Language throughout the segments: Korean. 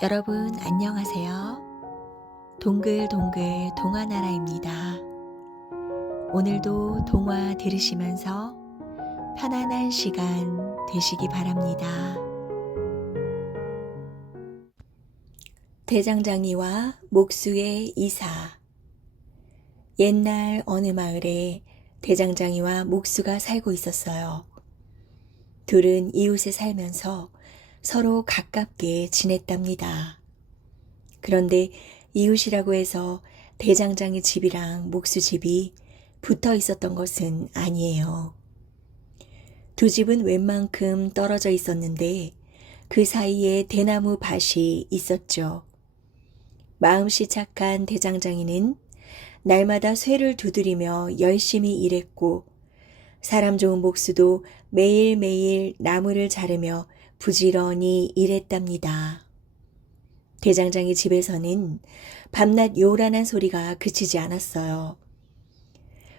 여러분 안녕하세요. 동글동글 동화나라입니다. 오늘도 동화 들으시면서 편안한 시간 되시기 바랍니다. 대장장이와 목수의 이사. 옛날 어느 마을에 대장장이와 목수가 살고 있었어요. 둘은 이웃에 살면서 서로 가깝게 지냈답니다. 그런데 이웃이라고 해서 대장장이 집이랑 목수 집이 붙어 있었던 것은 아니에요. 두 집은 웬만큼 떨어져 있었는데 그 사이에 대나무 밭이 있었죠. 마음씨 착한 대장장이는 날마다 쇠를 두드리며 열심히 일했고 사람 좋은 목수도 매일매일 나무를 자르며 부지런히 일했답니다. 대장장이 집에서는 밤낮 요란한 소리가 그치지 않았어요.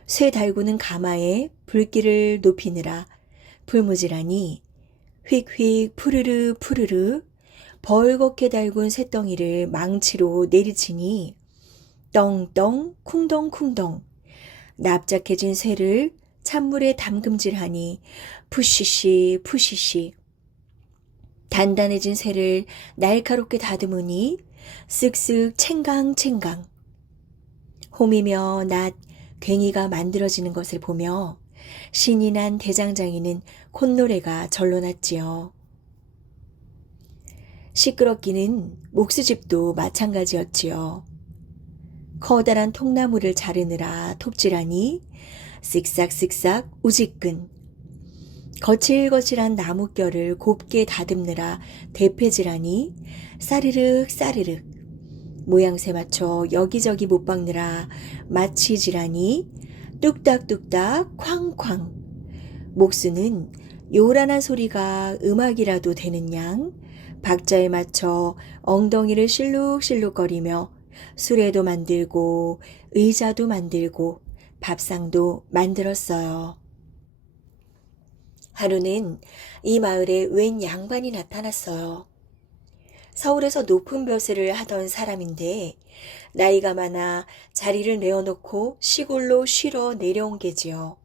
쇠 달구는 가마에 불길을 높이느라 풀무지라니 휙휙 푸르르 푸르르 벌겋게 달군 쇳덩이를 망치로 내리치니 떵떵 쿵덩쿵덩 납작해진 쇠를 찬물에 담금질하니 푸시시 푸시시 단단해진 쇠를 날카롭게 다듬으니 쓱쓱 챙강챙강 홈이며 낫 괭이가 만들어지는 것을 보며 신이 난 대장장이는 콧노래가 절로 났지요. 시끄럽기는 목수집도 마찬가지였지요. 커다란 통나무를 자르느라 톱질하니 쓱싹쓱싹 우지끈 거칠거칠한 나뭇결을 곱게 다듬느라 대패질하니 싸르륵 싸르륵 모양새 맞춰 여기저기 못 박느라 마치질하니 뚝딱뚝딱 쾅쾅 목수는 요란한 소리가 음악이라도 되는 양 박자에 맞춰 엉덩이를 실룩실룩거리며 수레도 만들고 의자도 만들고 밥상도 만들었어요. 하루는 이 마을에 웬 양반이 나타났어요. 서울에서 높은 벼슬을 하던 사람인데 나이가 많아 자리를 내어놓고 시골로 쉬러 내려온 게지요.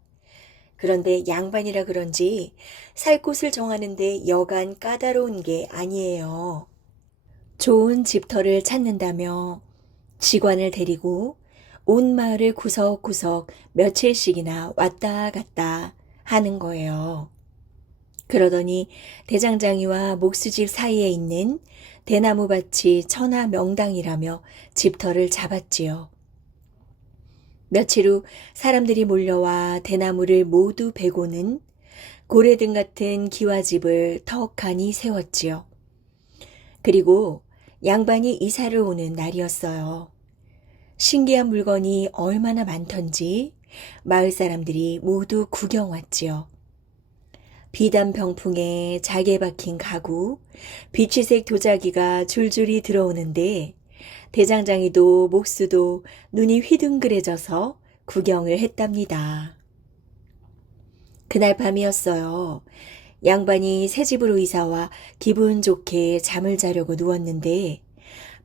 그런데 양반이라 그런지 살 곳을 정하는데 여간 까다로운 게 아니에요. 좋은 집터를 찾는다며 직관을 데리고 온 마을을 구석구석 며칠씩이나 왔다 갔다 하는 거예요. 그러더니 대장장이와 목수집 사이에 있는 대나무밭이 천하명당이라며 집터를 잡았지요. 며칠 후 사람들이 몰려와 대나무를 모두 베고는 고래등 같은 기와집을 턱하니 세웠지요. 그리고 양반이 이사를 오는 날이었어요. 신기한 물건이 얼마나 많던지 마을 사람들이 모두 구경 왔지요. 비단 병풍에 잘게 박힌 가구, 비치색 도자기가 줄줄이 들어오는데 대장장이도 목수도 눈이 휘둥그레져서 구경을 했답니다. 그날 밤이었어요. 양반이 새 집으로 이사와 기분 좋게 잠을 자려고 누웠는데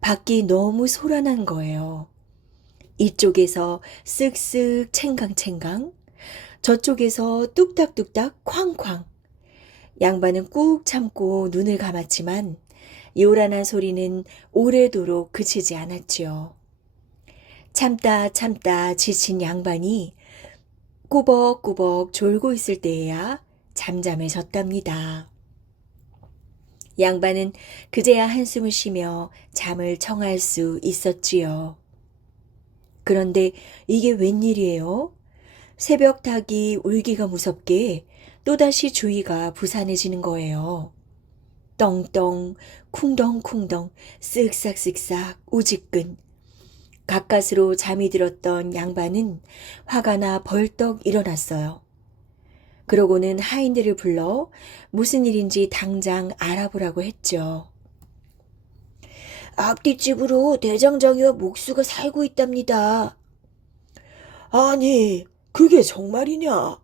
밖이 너무 소란한 거예요. 이쪽에서 쓱쓱 챙강챙강, 저쪽에서 뚝딱뚝딱 쾅쾅. 양반은 꾹 참고 눈을 감았지만 요란한 소리는 오래도록 그치지 않았지요. 참다 참다 지친 양반이 꾸벅꾸벅 졸고 있을 때에야 잠잠해졌답니다. 양반은 그제야 한숨을 쉬며 잠을 청할 수 있었지요. 그런데 이게 웬일이에요? 새벽 닭이 울기가 무섭게 또다시 주위가 부산해지는 거예요. 떵떵 쿵덩쿵덩 쓱싹쓱싹 우지끈 가까스로 잠이 들었던 양반은 화가 나 벌떡 일어났어요. 그러고는 하인들을 불러 무슨 일인지 당장 알아보라고 했죠. 앞뒷집으로 대장장이와 목수가 살고 있답니다. 아니, 그게 정말이냐?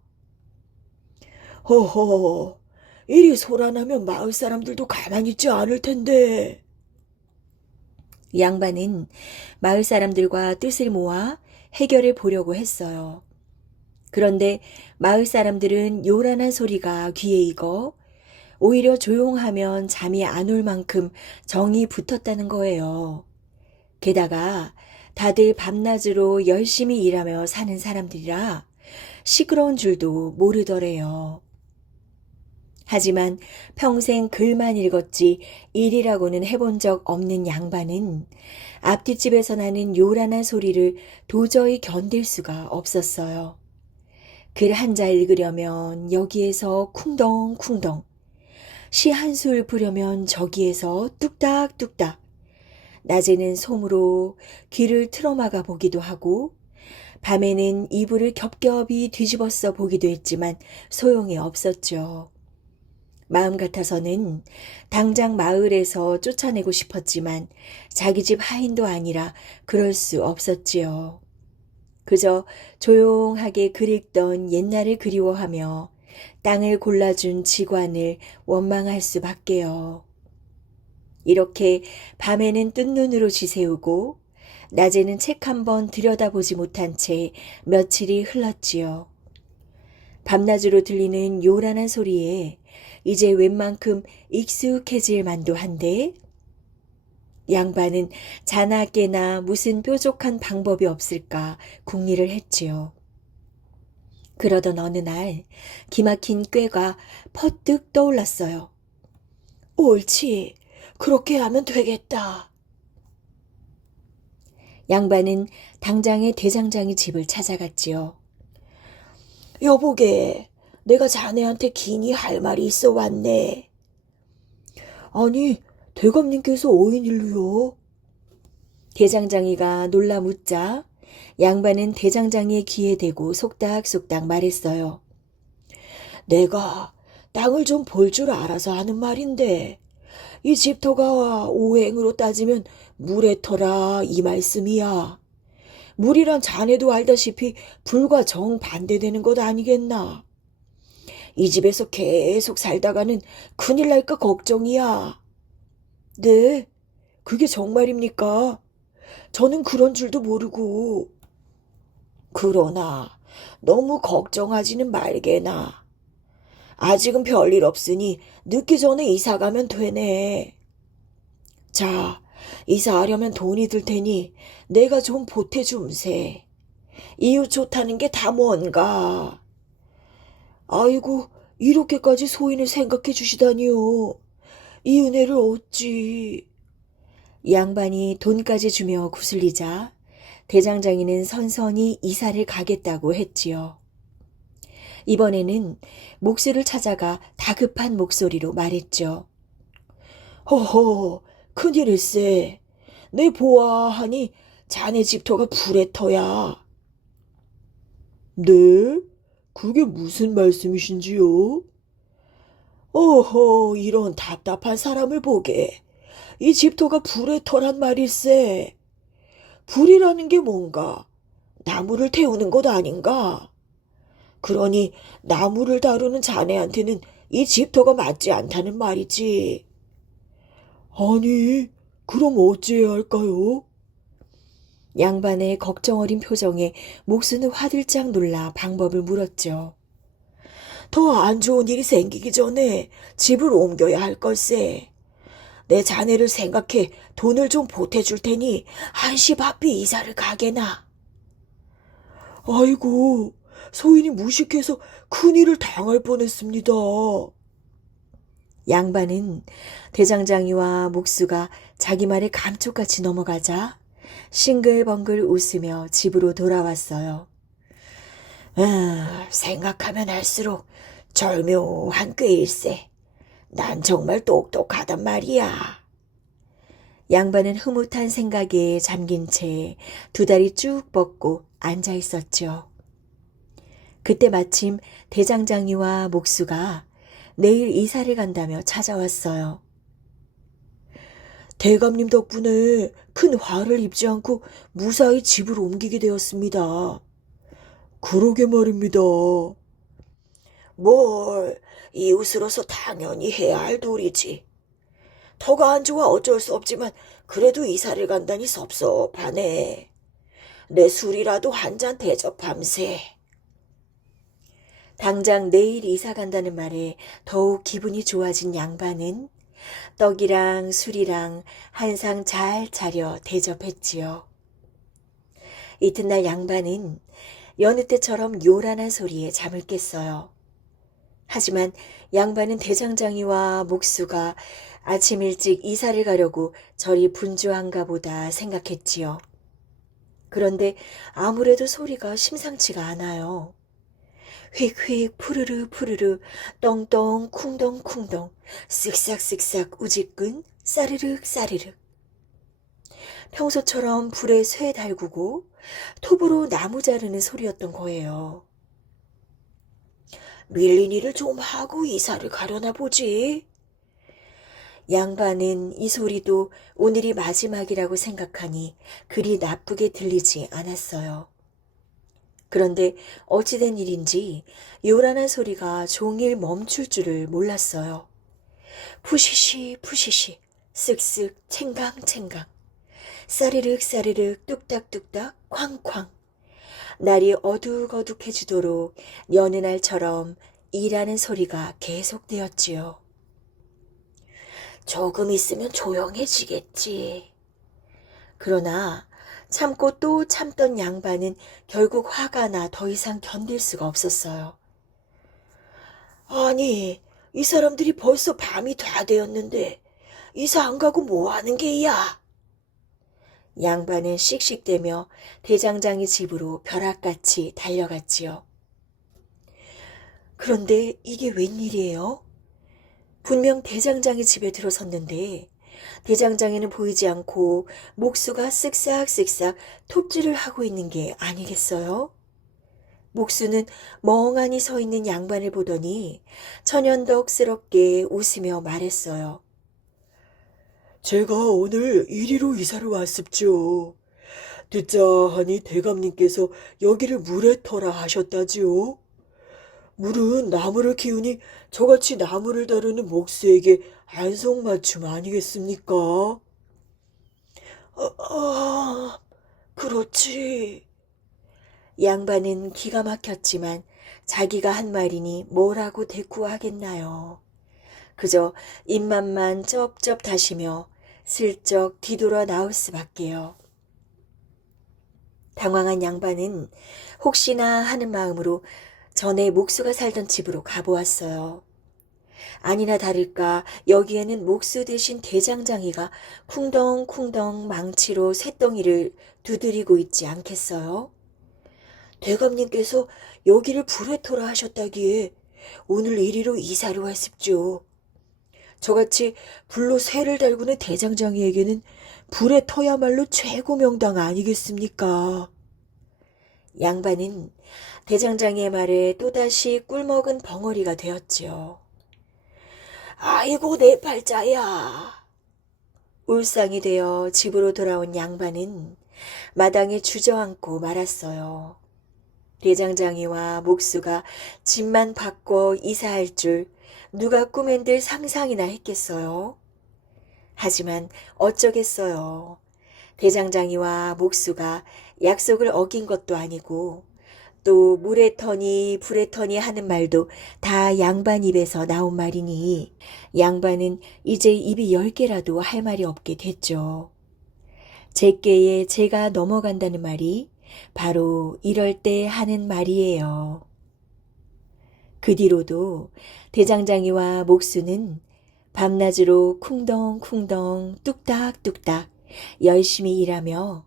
허허, 이리 소란하면 마을 사람들도 가만히 있지 않을 텐데. 양반은 마을 사람들과 뜻을 모아 해결해 보려고 했어요. 그런데 마을 사람들은 요란한 소리가 귀에 익어 오히려 조용하면 잠이 안 올 만큼 정이 붙었다는 거예요. 게다가 다들 밤낮으로 열심히 일하며 사는 사람들이라 시끄러운 줄도 모르더래요. 하지만 평생 글만 읽었지 일이라고는 해본 적 없는 양반은 앞뒷집에서 나는 요란한 소리를 도저히 견딜 수가 없었어요. 글 한 자 읽으려면 여기에서 쿵덩쿵덩, 시 한 술 부려면 저기에서 뚝딱뚝딱, 낮에는 솜으로 귀를 틀어막아 보기도 하고 밤에는 이불을 겹겹이 뒤집어써 보기도 했지만 소용이 없었죠. 마음 같아서는 당장 마을에서 쫓아내고 싶었지만 자기 집 하인도 아니라 그럴 수 없었지요. 그저 조용하게 글 읽던 옛날을 그리워하며 땅을 골라준 직관을 원망할 수밖에요. 이렇게 밤에는 뜬 눈으로 지새우고 낮에는 책 한 번 들여다보지 못한 채 며칠이 흘렀지요. 밤낮으로 들리는 요란한 소리에 이제 웬만큼 익숙해질 만도 한데 양반은 자나 깨나 무슨 뾰족한 방법이 없을까 궁리를 했지요. 그러던 어느 날 기막힌 꾀가 퍼뜩 떠올랐어요. 옳지, 그렇게 하면 되겠다. 양반은 당장에 대장장이 집을 찾아갔지요. 여보게, 내가 자네한테 긴히 할 말이 있어 왔네. 아니, 대감님께서 어인일로요? 대장장이가 놀라 묻자 양반은 대장장이의 귀에 대고 속닥속닥 말했어요. 내가 땅을 좀 볼 줄 알아서 하는 말인데 이 집터가 오행으로 따지면 물의 터라 이 말씀이야. 물이란 자네도 알다시피 불과 정반대되는 것 아니겠나. 이 집에서 계속 살다가는 큰일 날까 걱정이야. 네, 그게 정말입니까? 저는 그런 줄도 모르고. 그러나 너무 걱정하지는 말게나. 아직은 별일 없으니 늦기 전에 이사 가면 되네. 자, 이사하려면 돈이 들 테니 내가 좀 보태줌세. 이웃 좋다는 게 다 뭔가. 아이고, 이렇게까지 소인을 생각해 주시다니요. 이 은혜를 어찌. 양반이 돈까지 주며 구슬리자 대장장이는 선선히 이사를 가겠다고 했지요. 이번에는 목수를 찾아가 다급한 목소리로 말했죠. 허허, 큰일일세. 내 보아하니 자네 집터가 불의 터야. 네? 그게 무슨 말씀이신지요? 어허, 이런 답답한 사람을 보게. 이 집터가 불의 터란 말일세. 불이라는 게 뭔가? 나무를 태우는 것 아닌가? 그러니 나무를 다루는 자네한테는 이 집터가 맞지 않다는 말이지. 아니, 그럼 어찌해야 할까요? 양반의 걱정 어린 표정에 목수는 화들짝 놀라 방법을 물었죠. 더 안 좋은 일이 생기기 전에 집을 옮겨야 할 걸세. 내 자네를 생각해 돈을 좀 보태줄 테니 한시 바삐 이사를 가게나. 아이고, 소인이 무식해서 큰일을 당할 뻔했습니다. 양반은 대장장이와 목수가 자기 말에 감쪽같이 넘어가자 싱글벙글 웃으며 집으로 돌아왔어요. 생각하면 할수록 절묘한 꾀일세. 난 정말 똑똑하단 말이야. 양반은 흐뭇한 생각에 잠긴 채 두 다리 쭉 뻗고 앉아 있었죠. 그때 마침 대장장이와 목수가 내일 이사를 간다며 찾아왔어요. 대감님 덕분에 큰 화를 입지 않고 무사히 집을 옮기게 되었습니다. 그러게 말입니다. 뭘, 이웃으로서 당연히 해야 할 도리지. 터가 안 좋아 어쩔 수 없지만 그래도 이사를 간다니 섭섭하네. 내 술이라도 한 잔 대접함세. 당장 내일 이사 간다는 말에 더욱 기분이 좋아진 양반은 떡이랑 술이랑 한 상 잘 차려 대접했지요. 이튿날 양반은 여느 때처럼 요란한 소리에 잠을 깼어요. 하지만 양반은 대장장이와 목수가 아침 일찍 이사를 가려고 저리 분주한가 보다 생각했지요. 그런데 아무래도 소리가 심상치가 않아요. 휙휙 푸르르 푸르르 떵떵 쿵덩 쿵덩 쓱싹쓱싹 우지끈 싸르륵 싸르륵. 평소처럼 불에 쇠 달구고 톱으로 나무 자르는 소리였던 거예요. 밀린 일을 좀 하고 이사를 가려나 보지. 양반은 이 소리도 오늘이 마지막이라고 생각하니 그리 나쁘게 들리지 않았어요. 그런데 어찌된 일인지 요란한 소리가 종일 멈출 줄을 몰랐어요. 푸시시 푸시시 쓱쓱 챙강챙강 싸르륵 싸르륵 뚝딱뚝딱 쾅쾅. 날이 어둑어둑해지도록 여느 날처럼 일하는 소리가 계속되었지요. 조금 있으면 조용해지겠지. 그러나 참고 또 참던 양반은 결국 화가 나 더 이상 견딜 수가 없었어요. 아니, 이 사람들이 벌써 밤이 다 되었는데 이사 안 가고 뭐 하는 게야? 양반은 씩씩대며 대장장이 집으로 벼락같이 달려갔지요. 그런데 이게 웬일이에요? 분명 대장장이 집에 들어섰는데 대장장이는 보이지 않고 목수가 쓱싹쓱싹 톱질을 하고 있는 게 아니겠어요? 목수는 멍하니 서 있는 양반을 보더니 천연덕스럽게 웃으며 말했어요. 제가 오늘 이리로 이사를 왔습죠. 듣자 하니 대감님께서 여기를 물에 터라 하셨다지요. 물은 나무를 키우니 저같이 나무를 다루는 목수에게 안성맞춤 아니겠습니까? 그렇지. 양반은 기가 막혔지만 자기가 한 말이니 뭐라고 대꾸하겠나요. 그저 입맛만 쩝쩝 다시며 슬쩍 뒤돌아 나올 수밖에요. 당황한 양반은 혹시나 하는 마음으로 전에 목수가 살던 집으로 가보았어요. 아니나 다를까 여기에는 목수 대신 대장장이가 쿵덩쿵덩 망치로 쇳덩이를 두드리고 있지 않겠어요? 대감님께서 여기를 불에 터라 하셨다기에 오늘 이리로 이사를 왔습죠. 저같이 불로 쇠를 달구는 대장장이에게는 불에 터야말로 최고 명당 아니겠습니까? 양반은 대장장이의 말에 또다시 꿀먹은 벙어리가 되었지요. 아이고 내 팔자야. 울상이 되어 집으로 돌아온 양반은 마당에 주저앉고 말았어요. 대장장이와 목수가 집만 바꿔 이사할 줄 누가 꿈엔들 상상이나 했겠어요. 하지만 어쩌겠어요. 대장장이와 목수가 약속을 어긴 것도 아니고 또 물에 터니 불에 터니 하는 말도 다 양반 입에서 나온 말이니 양반은 이제 입이 10개라도 할 말이 없게 됐죠. 제께에 제가 넘어간다는 말이 바로 이럴 때 하는 말이에요. 그 뒤로도 대장장이와 목수는 밤낮으로 쿵덩쿵덩 뚝딱뚝딱 열심히 일하며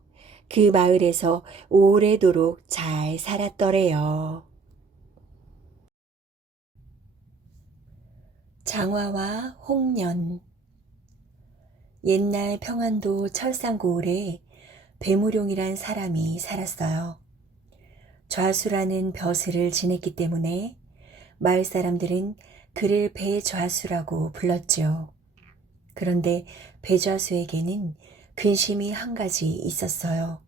그 마을에서 오래도록 잘 살았더래요. 장화와 홍련. 옛날 평안도 철산고을에 배무룡이란 사람이 살았어요. 좌수라는 벼슬을 지냈기 때문에 마을 사람들은 그를 배좌수라고 불렀죠. 그런데 배좌수에게는 근심이 한 가지 있었어요.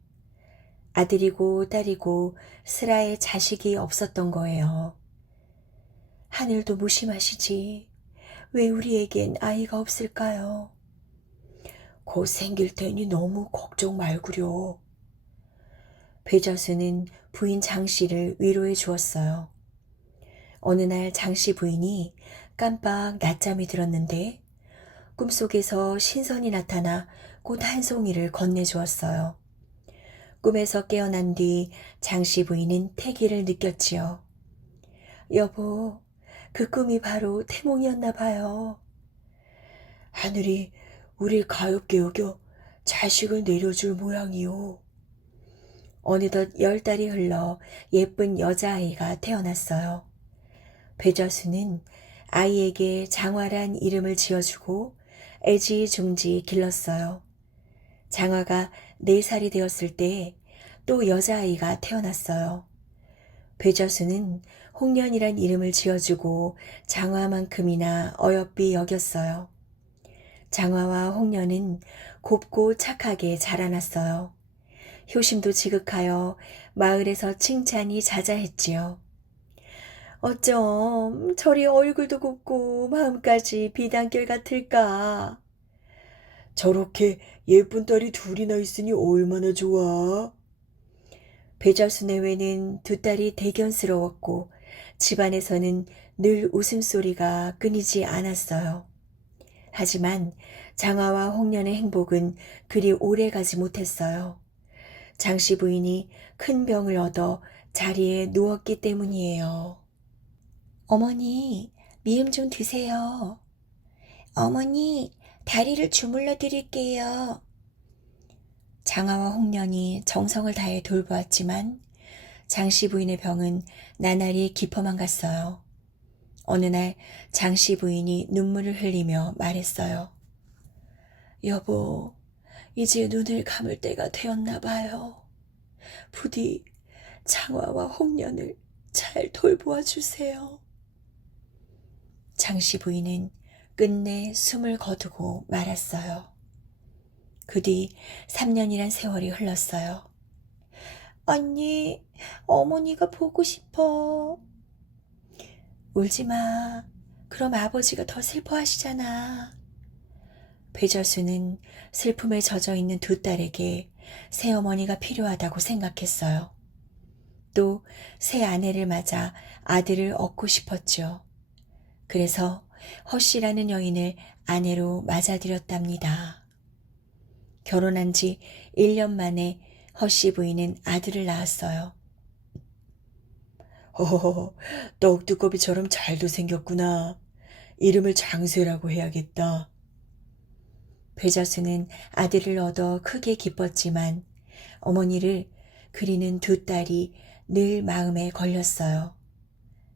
아들이고 딸이고 슬아에 자식이 없었던 거예요. 하늘도 무심하시지. 왜 우리에겐 아이가 없을까요? 곧 생길 테니 너무 걱정 말구려. 배자수는 부인 장씨를 위로해 주었어요. 어느 날 장씨 부인이 깜빡 낮잠이 들었는데 꿈속에서 신선이 나타나 꽃 한 송이를 건네주었어요. 꿈에서 깨어난 뒤 장씨 부인은 태기를 느꼈지요. 여보, 그 꿈이 바로 태몽이었나 봐요. 하늘이 우릴 가엾게 여겨 자식을 내려줄 모양이요. 어느덧 10달이 흘러 예쁜 여자아이가 태어났어요. 배자수는 아이에게 장화란 이름을 지어주고 애지중지 길렀어요. 장화가 4살이 되었을 때 또 여자아이가 태어났어요. 배자수는 홍련이란 이름을 지어주고 장화만큼이나 어여삐 여겼어요. 장화와 홍련은 곱고 착하게 자라났어요. 효심도 지극하여 마을에서 칭찬이 자자했지요. 어쩜 저리 얼굴도 곱고 마음까지 비단결 같을까. 저렇게 예쁜 딸이 둘이나 있으니 얼마나 좋아. 배자수 내외는 2딸이 대견스러웠고 집안에서는 늘 웃음소리가 끊이지 않았어요. 하지만 장화와 홍련의 행복은 그리 오래 가지 못했어요. 장씨 부인이 큰 병을 얻어 자리에 누웠기 때문이에요. 어머니, 미음 좀 드세요. 어머니, 다리를 주물러 드릴게요. 장화와 홍련이 정성을 다해 돌보았지만 장씨 부인의 병은 나날이 깊어만 갔어요. 어느 날 장씨 부인이 눈물을 흘리며 말했어요. 여보, 이제 눈을 감을 때가 되었나 봐요. 부디 장화와 홍련을 잘 돌보아 주세요. 장씨 부인은 끝내 숨을 거두고 말았어요. 그 뒤 3년이란 세월이 흘렀어요. 언니, 어머니가 보고 싶어. 울지 마. 그럼 아버지가 더 슬퍼하시잖아. 배자수는 슬픔에 젖어 있는 2딸에게 새어머니가 필요하다고 생각했어요. 또 새 아내를 맞아 아들을 얻고 싶었죠. 그래서 허씨라는 여인을 아내로 맞아들였답니다. 결혼한 지 1년 만에 허씨 부인은 아들을 낳았어요. 허허허, 떡두꺼비처럼 잘도 생겼구나. 이름을 장쇠라고 해야겠다. 배자수는 아들을 얻어 크게 기뻤지만 어머니를 그리는 2딸이 늘 마음에 걸렸어요.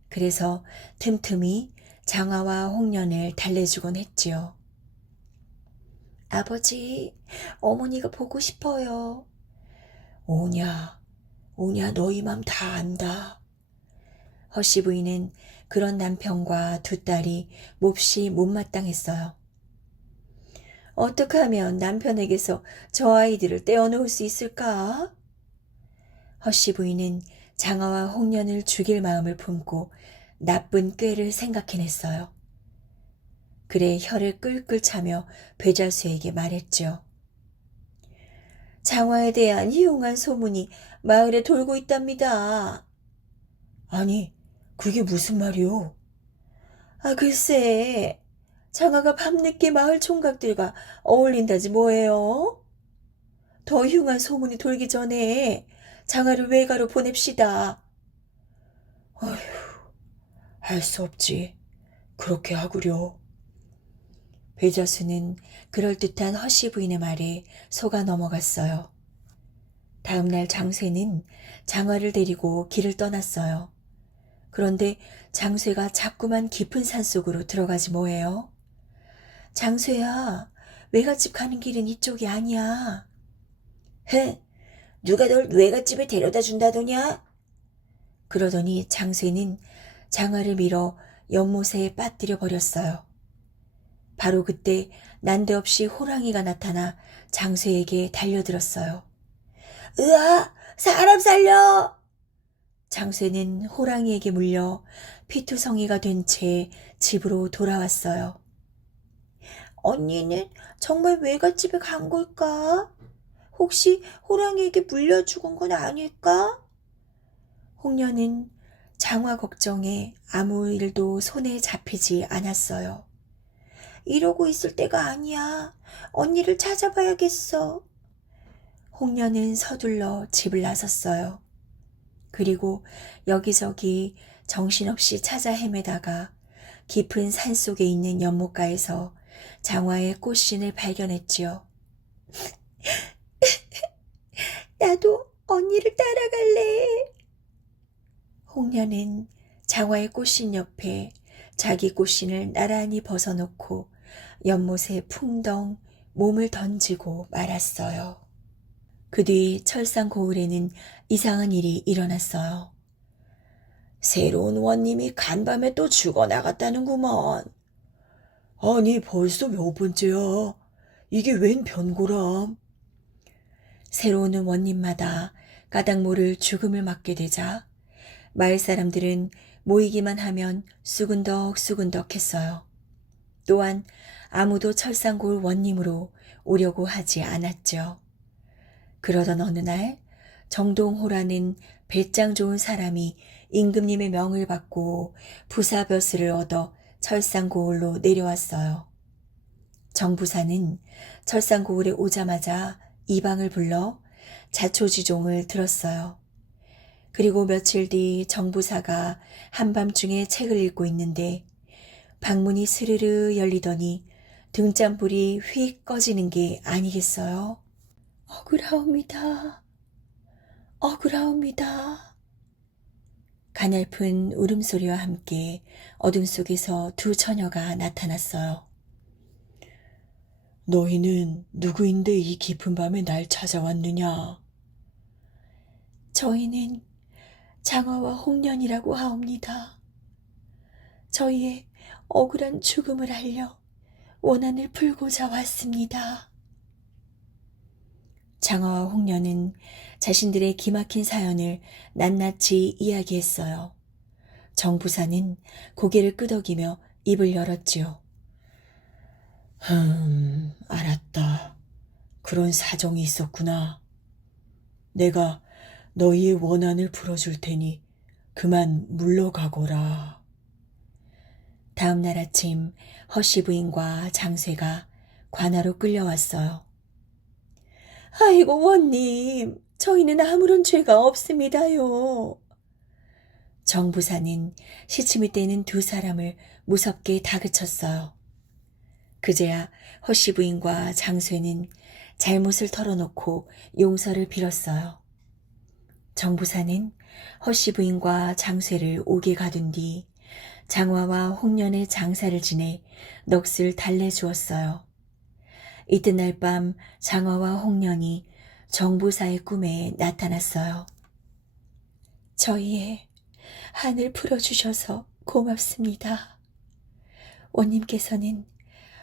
그래서 틈틈이 장화와 홍련을 달래주곤 했지요. 아버지, 어머니가 보고 싶어요. 오냐, 오냐 너희 맘 다 안다. 허씨 부인은 그런 남편과 2딸이 몹시 못마땅했어요. 어떻게 하면 남편에게서 저 아이들을 떼어놓을 수 있을까? 허씨 부인은 장화와 홍련을 죽일 마음을 품고 나쁜 꾀를 생각해냈어요. 그래 혀를 끌끌 차며 배자수에게 말했죠. 장화에 대한 희용한 소문이 마을에 돌고 있답니다. 아니, 그게 무슨 말이오? 글쎄, 장화가 밤늦게 마을 총각들과 어울린다지 뭐예요? 더 흉한 소문이 돌기 전에 장화를 외가로 보냅시다. 어휴, 할 수 없지. 그렇게 하구려. 배자수는 그럴듯한 허씨 부인의 말에 속아 넘어갔어요. 다음날 장쇠는 장화를 데리고 길을 떠났어요. 그런데 장쇠가 자꾸만 깊은 산속으로 들어가지 뭐예요? 장쇠야, 외갓집 가는 길은 이쪽이 아니야. 헤, 누가 널 외갓집에 데려다 준다더냐? 그러더니 장쇠는 장화를 밀어 연못에 빠뜨려 버렸어요. 바로 그때 난데없이 호랑이가 나타나 장쇠에게 달려들었어요. 으아! 사람 살려! 장쇠는 호랑이에게 물려 피투성이가 된 채 집으로 돌아왔어요. 언니는 정말 외갓집에 간 걸까? 혹시 호랑이에게 물려 죽은 건 아닐까? 홍련은 장화 걱정에 아무 일도 손에 잡히지 않았어요. 이러고 있을 때가 아니야. 언니를 찾아봐야겠어. 홍련은 서둘러 집을 나섰어요. 그리고 여기저기 정신없이 찾아 헤매다가 깊은 산속에 있는 연못가에서 장화의 꽃신을 발견했지요. 나도 언니를 따라갈래. 홍련은 장화의 꽃신 옆에 자기 꽃신을 나란히 벗어놓고 연못에 풍덩 몸을 던지고 말았어요. 그 뒤 철상 고을에는 이상한 일이 일어났어요. 새로운 원님이 간밤에 또 죽어나갔다는구먼. 아니, 벌써 몇 번째야. 이게 웬 변고람. 새로운 원님마다 까닭 모를 죽음을 맞게 되자 마을 사람들은 모이기만 하면 수근덕수근덕 했어요. 또한 아무도 철상고을 원님으로 오려고 하지 않았죠. 그러던 어느 날 정동호라는 배짱 좋은 사람이 임금님의 명을 받고 부사벼슬을 얻어 철상고을로 내려왔어요. 정부사는 철상고을에 오자마자 이방을 불러 자초지종을 들었어요. 그리고 며칠 뒤 정부사가 한밤중에 책을 읽고 있는데 방문이 스르르 열리더니 등잔불이 휙 꺼지는 게 아니겠어요? 억울하옵니다. 억울하옵니다. 가냘픈 울음소리와 함께 어둠 속에서 두 처녀가 나타났어요. 너희는 누구인데 이 깊은 밤에 날 찾아왔느냐? 저희는 장화와 홍련이라고 하옵니다. 저희의 억울한 죽음을 알려 원한을 풀고자 왔습니다. 장화와 홍련은 자신들의 기막힌 사연을 낱낱이 이야기했어요. 정부사는 고개를 끄덕이며 입을 열었지요. 알았다. 그런 사정이 있었구나. 내가 너희의 원한을 풀어줄 테니 그만 물러가거라. 다음 날 아침 허씨 부인과 장쇠가 관하로 끌려왔어요. 아이고 원님, 저희는 아무런 죄가 없습니다요. 정부사는 시침이 떼는 두 사람을 무섭게 다그쳤어요. 그제야 허씨 부인과 장쇠는 잘못을 털어놓고 용서를 빌었어요. 정부사는 허씨 부인과 장쇠를 옥에 가둔 뒤 장화와 홍련의 장사를 지내 넋을 달래주었어요. 이튿날 밤 장화와 홍련이 정부사의 꿈에 나타났어요. 저희의 한을 풀어주셔서 고맙습니다. 원님께서는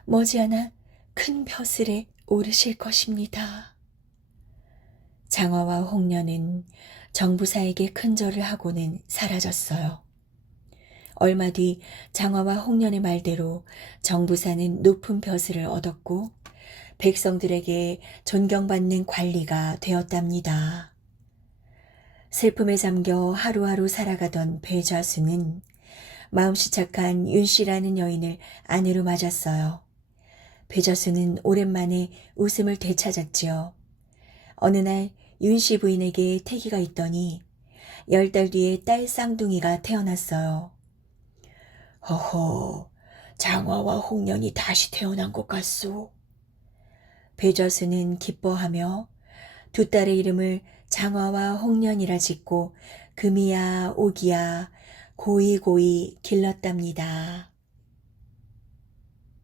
머지않아 큰 벼슬에 오르실 것입니다. 장화와 홍련은 정부사에게 큰 절을 하고는 사라졌어요. 얼마 뒤 장화와 홍련의 말대로 정부사는 높은 벼슬을 얻었고 백성들에게 존경받는 관리가 되었답니다. 슬픔에 잠겨 하루하루 살아가던 배좌수는 마음씨 착한 윤씨라는 여인을 아내로 맞았어요. 배좌수는 오랜만에 웃음을 되찾았지요. 어느 날 윤씨 부인에게 태기가 있더니 10달 뒤에 딸 쌍둥이가 태어났어요. 허허, 장화와 홍련이 다시 태어난 것 같소. 배좌수는 기뻐하며 두 딸의 이름을 장화와 홍련이라 짓고 금이야 오기야 고이고이 길렀답니다.